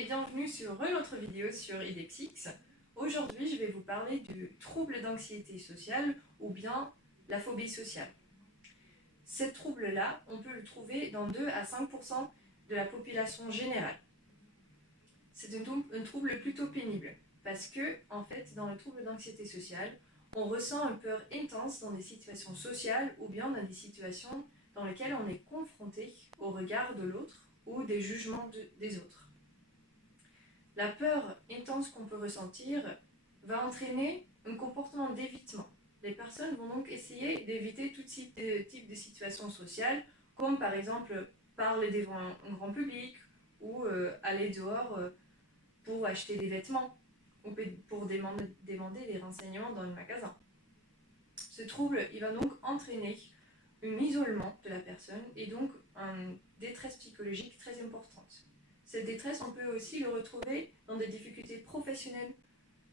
et bienvenue sur une autre vidéo sur IDEXX. Aujourd'hui, je vais vous parler du trouble d'anxiété sociale ou bien la phobie sociale. Ce trouble-là, on peut le trouver dans 2 à 5% de la population générale. C'est un trouble plutôt pénible parce que, en fait, dans le trouble d'anxiété sociale, on ressent une peur intense dans des situations sociales ou bien dans des situations dans lesquelles on est confronté au regard de l'autre ou des jugements des autres. La peur intense qu'on peut ressentir va entraîner un comportement d'évitement. Les personnes vont donc essayer d'éviter tout type de situations sociales, comme par exemple parler devant un grand public ou aller dehors pour acheter des vêtements ou pour demander des renseignements dans le magasin. Ce trouble, il va donc entraîner un isolement de la personne et donc une détresse psychologique très importante. Cette détresse, on peut aussi le retrouver dans des difficultés professionnelles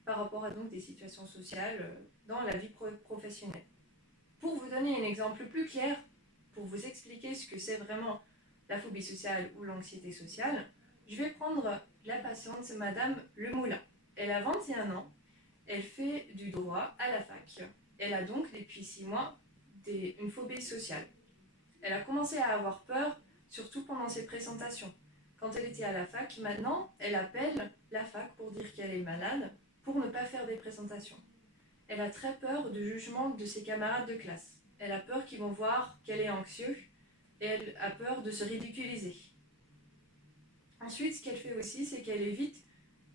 par rapport à donc des situations sociales dans la vie professionnelle. Pour vous donner un exemple plus clair, pour vous expliquer ce que c'est vraiment la phobie sociale ou l'anxiété sociale, je vais prendre la patiente Madame Lemoulin. Elle a 21 ans, elle fait du droit à la fac. Elle a donc depuis 6 mois une phobie sociale. Elle a commencé à avoir peur, surtout pendant ses présentations. Quand elle était à la fac, maintenant, elle appelle la fac pour dire qu'elle est malade, pour ne pas faire des présentations. Elle a très peur du jugement de ses camarades de classe. Elle a peur qu'ils vont voir qu'elle est anxieuse et elle a peur de se ridiculiser. Ensuite, ce qu'elle fait aussi, c'est qu'elle évite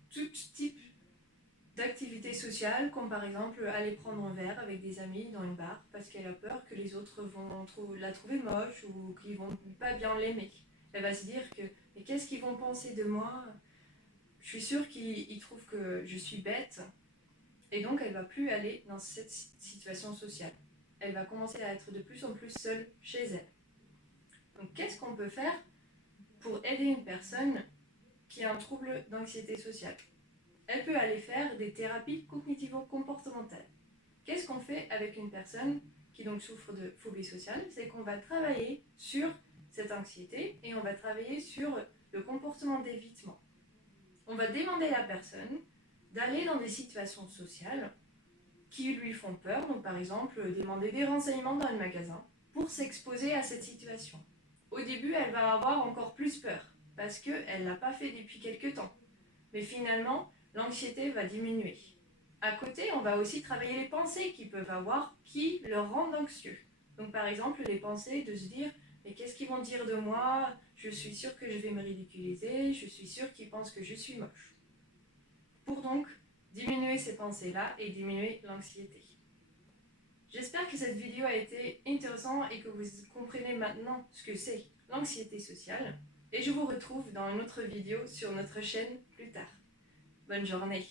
tout type d'activités sociales, comme par exemple aller prendre un verre avec des amis dans une bar, parce qu'elle a peur que les autres vont la trouver moche ou qu'ils vont pas bien l'aimer. Elle va se dire que « mais qu'est-ce qu'ils vont penser de moi ? Je suis sûre qu'ils trouvent que je suis bête ». Et donc elle va plus aller dans cette situation sociale. Elle va commencer à être de plus en plus seule chez elle. Donc qu'est-ce qu'on peut faire pour aider une personne qui a un trouble d'anxiété sociale ? Elle peut aller faire des thérapies cognitivo-comportementales. Qu'est-ce qu'on fait avec une personne qui donc souffre de phobie sociale ? C'est qu'on va travailler sur cette anxiété et on va travailler sur le comportement d'évitement. On va demander à la personne d'aller dans des situations sociales qui lui font peur, donc par exemple demander des renseignements dans le magasin pour s'exposer à cette situation. Au début, elle va avoir encore plus peur parce qu'elle ne l'a pas fait depuis quelques temps. Mais finalement, l'anxiété va diminuer. À côté, on va aussi travailler les pensées qu'ils peuvent avoir qui leur rendent anxieux. Donc par exemple, les pensées de se dire « mais qu'est-ce qu'ils vont dire de moi ? Je suis sûre que je vais me ridiculiser, je suis sûre qu'ils pensent que je suis moche. » Pour donc diminuer ces pensées-là et diminuer l'anxiété. J'espère que cette vidéo a été intéressante et que vous comprenez maintenant ce que c'est l'anxiété sociale. Et je vous retrouve dans une autre vidéo sur notre chaîne plus tard. Bonne journée.